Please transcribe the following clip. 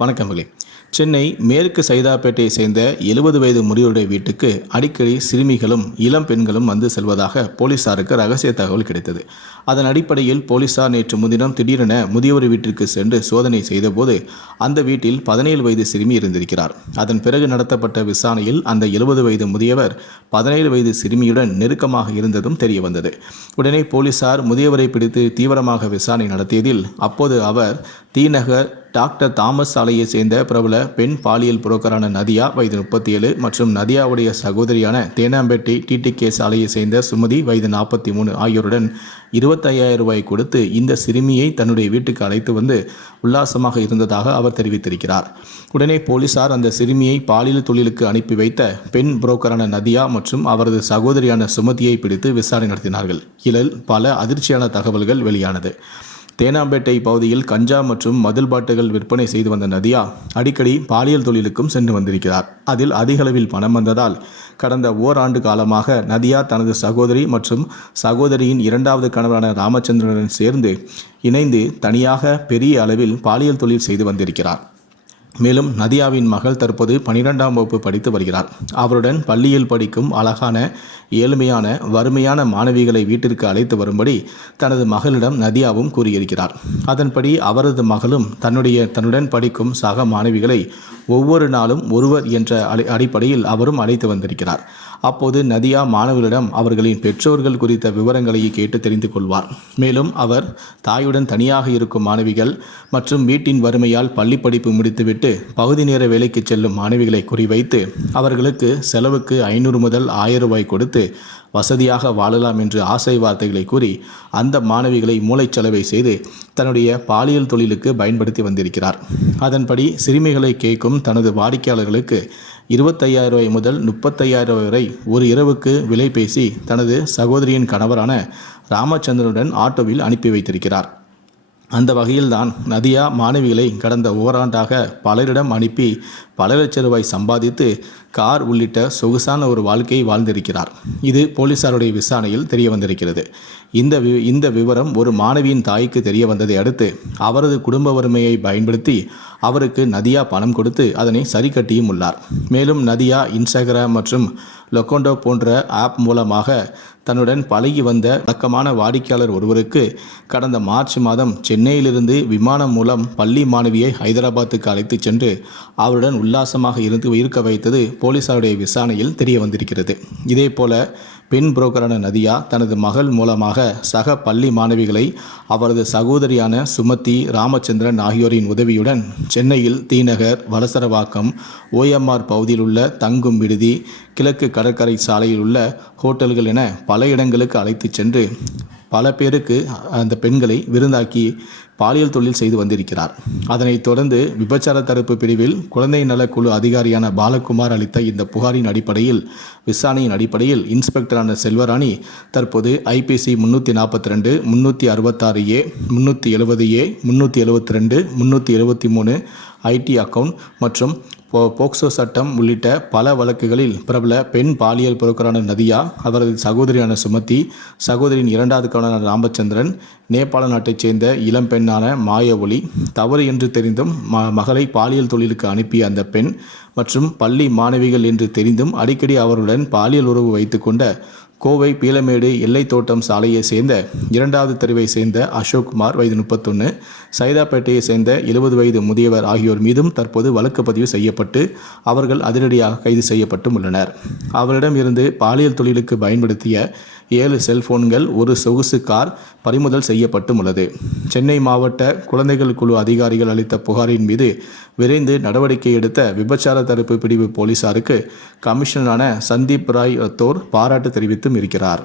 வணக்கங்களே சென்னை மேற்கு சைதாப்பேட்டையை சேர்ந்த எழுபது வயது முதியோருடைய வீட்டுக்கு அடிக்கடி சிறுமிகளும் இளம் பெண்களும் வந்து செல்வதாக போலீசாருக்கு ரகசிய தகவல் கிடைத்தது. அதன் அடிப்படையில் போலீசார் நேற்று முன்தினம் திடீரென முதியோர் வீட்டிற்கு சென்று சோதனை செய்தபோது அந்த வீட்டில் பதினேழு வயது சிறுமி இருந்திருக்கிறார். அதன் பிறகு நடத்தப்பட்ட விசாரணையில் அந்த எழுபது வயது முதியவர் பதினேழு வயது சிறுமியுடன் நெருக்கமாக இருந்ததும் தெரிய வந்தது உடனே போலீசார் முதியவரை பிடித்து தீவிரமாக விசாரணை நடத்தியதில் அப்போது அவர் தீநகர் டாக்டர் தாமஸ் சாலையை சேர்ந்த பிரபல பெண் பாலியல் புரோக்கரான நதியா வயது முப்பத்தி ஏழு மற்றும் நதியாவுடைய சகோதரியான தேனாம்பேட்டை டிடிகே சாலையை சேர்ந்த சுமதி வயது நாற்பத்தி மூணு ஆகியோருடன் இருபத்தையாயிரம் ரூபாய் கொடுத்து இந்த சிறுமியை தன்னுடைய வீட்டுக்கு அழைத்து வந்து உல்லாசமாக இருந்ததாக அவர் தெரிவித்திருக்கிறார். உடனே போலீசார் அந்த சிறுமியை பாலியல் தொழிலுக்கு அனுப்பி வைத்த பெண் புரோக்கரான நதியா மற்றும் அவரது சகோதரியான சுமதியை பிடித்து விசாரணை நடத்தினார்கள். இதில் பல அதிர்ச்சியான தகவல்கள் வெளியானது. தேனாம்பேட்டை பகுதியில் கஞ்சா மற்றும் மதில் பாட்டுகள் விற்பனை செய்து வந்த நதியா அடிக்கடி பாலியல் தொழிலுக்கும் சென்று வந்திருக்கிறார். அதில் அதிக அளவில் பணம் வந்ததால் கடந்த ஓராண்டு காலமாக நதியா தனது சகோதரி மற்றும் சகோதரியின் இரண்டாவது கணவரான ராமச்சந்திரனுடன் சேர்ந்து இணைந்து தனியாக பெரிய அளவில் பாலியல் தொழில் செய்து வந்திருக்கிறார். மேலும் நதியாவின் மகள் தற்போது பனிரெண்டாம் வகுப்பு படித்து வருகிறார் அவருடன் பள்ளியில் படிக்கும் அழகான ஏழ்மையான வறுமையான மாணவிகளை வீட்டிற்கு அழைத்து வரும்படி தனது மகளிடம் நதியாவும் கூறியிருக்கிறார். அதன்படி அவரது மகளும் தன்னுடைய தன்னுடன் படிக்கும் சக மாணவிகளை ஒவ்வொரு நாளும் ஒருவர் என்ற அடி- அடிப்படையில் அவரும் அழைத்து வந்திருக்கிறார். அப்போது நதியா மாணவர்களிடம் அவர்களின் பெற்றோர்கள் குறித்த விவரங்களை கேட்டு தெரிந்து கொள்வார். மேலும் அவர் தாயுடன் தனியாக இருக்கும் மாணவிகள் மற்றும் வீட்டின் வறுமையால் பள்ளி படிப்பு முடித்துவிட்டு பகுதி நேர வேலைக்கு செல்லும் மாணவிகளை குறிவைத்து அவர்களுக்கு செலவுக்கு ஐநூறு முதல் ஆயிரம் ரூபாய் கொடுத்து வசதியாக வாழலாம் என்று ஆசை வார்த்தைகளை கூறி அந்த மாணவிகளை மூளைச்சலவை செய்து தன்னுடைய பாலியல் தொழிலுக்கு பயன்படுத்தி வந்திருக்கிறார். அதன்படி சிறுமிகளை கேட்கும் தனது வாடிக்கையாளர்களுக்கு இருபத்தையாயிரம் ரூபாய் முதல் முப்பத்தையாயிரம் ரூபாய் வரை ஒரு இரவுக்கு விலை பேசி தனது சகோதரியின் கணவரான ராமச்சந்திரனுடன் ஆட்டோவில் அனுப்பி வைத்திருக்கிறார். அந்த வகையில்தான் நதியா மாணவிகளை கடந்த ஓராண்டாக பலரிடம் அனுப்பி பல லட்ச ரூபாய் சம்பாதித்து கார் உள்ளிட்ட சொகுசான ஒரு வாழ்க்கையை வாழ்ந்திருக்கிறார். இது போலீசாருடைய விசாரணையில் தெரிய வந்திருக்கிறது இந்த வி இந்த விவரம் ஒரு மாணவியின் தாய்க்கு தெரிய வந்ததை அடுத்து அவரது குடும்ப வறுமையை பயன்படுத்தி அவருக்கு நதியா பணம் கொடுத்து அதனை சரி கட்டியும் உள்ளார். மேலும் நதியா இன்ஸ்டாகிராம் மற்றும் லொக்கோண்டோ போன்ற ஆப் மூலமாக தன்னுடன் பழகி வந்த வழக்கமான வாடிக்கையாளர் ஒருவருக்கு கடந்த மார்ச் மாதம் சென்னையிலிருந்து விமானம் மூலம் பள்ளி மாணவியை ஹைதராபாத்துக்கு அழைத்துச் சென்று அவருடன் உல்லாசமாக இருந்து இருக்க வைத்தது போலீசாருடைய விசாரணையில் தெரிய வந்திருக்கிறது இதேபோல பெண் புரோக்கரான நதியா தனது மகள் மூலமாக சக பள்ளி மாணவிகளை அவரது சகோதரியான சுமதி ராமச்சந்திரன் ஆகியோரின் உதவியுடன் சென்னையில் தீநகர் வலசரவாக்கம் ஓஎம்ஆர் பகுதியில் உள்ள தங்கும் விடுதி கிழக்கு கடற்கரை சாலையில் உள்ள ஹோட்டல்கள் என பல இடங்களுக்கு அழைத்துச் சென்று பல பேருக்கு அந்த பெண்களை விருந்தாக்கி பாலியல் தொழில் செய்து வந்திருக்கிறார். அதனைத் தொடர்ந்து விபச்சார தடுப்பு பிரிவில் குழந்தை நலக்குழு அதிகாரியான பாலகுமார் அளித்த இந்த புகாரின் அடிப்படையில் விசாரணையின் அடிப்படையில் இன்ஸ்பெக்டரான செல்வராணி தற்போது ஐபிசி முன்னூற்றி நாற்பத்தி ரெண்டு முந்நூற்றி அறுபத்தாறு ஏ முந்நூற்றி எழுபது ஏ முந்நூற்றி எழுபத்தி ரெண்டு முந்நூற்றி எழுபத்தி மூணு ஐடி அக்கவுண்ட் மற்றும் போக்சோ சட்டம் உள்ளிட்ட பல வழக்குகளில் பிரபல பெண் பாலியல் புரோக்கரான நதியா அவரது சகோதரியான சுமதி சகோதரியின் இரண்டாவது கணவனான ராமச்சந்திரன் நேபாள நாட்டைச் சேர்ந்த இளம் பெண்ணான மாய ஒளி தவறு என்று தெரிந்தும் ம மகளை பாலியல் தொழிலுக்கு அனுப்பிய அந்த பெண் மற்றும் பள்ளி மாணவிகள் என்று தெரிந்தும் அடிக்கடி அவருடன் பாலியல் உறவு வைத்துக்கொண்ட கோவை பீலமேடு எல்லை தோட்டம் சாலையை சேர்ந்த இரண்டாவது தெருவை சேர்ந்த அசோக்குமார் வயது முப்பத்தொன்று சைதாப்பேட்டையை சேர்ந்த எழுபது வயது முதியவர் ஆகியோர் மீதும் தற்போது வழக்கு பதிவு செய்யப்பட்டு அவர்கள் அதிரடியாக கைது செய்யப்பட்டும் உள்ளனர். அவரிடம் இருந்து பாலியல் தொழிலுக்கு பயன்படுத்திய ஏழு செல்போன்கள் ஒரு சொகுசு கார் பறிமுதல் செய்யப்பட்டும் உள்ளது. சென்னை மாவட்ட குழந்தைகள் குழு அதிகாரிகள் அளித்த புகாரின் மீது விரைந்து நடவடிக்கை எடுத்த விபச்சார தடுப்பு பிரிவு போலீசாருக்கு கமிஷனரான சந்தீப் ராய் ரத்தோர் பாராட்டு தெரிவித்தும் இருக்கிறார்.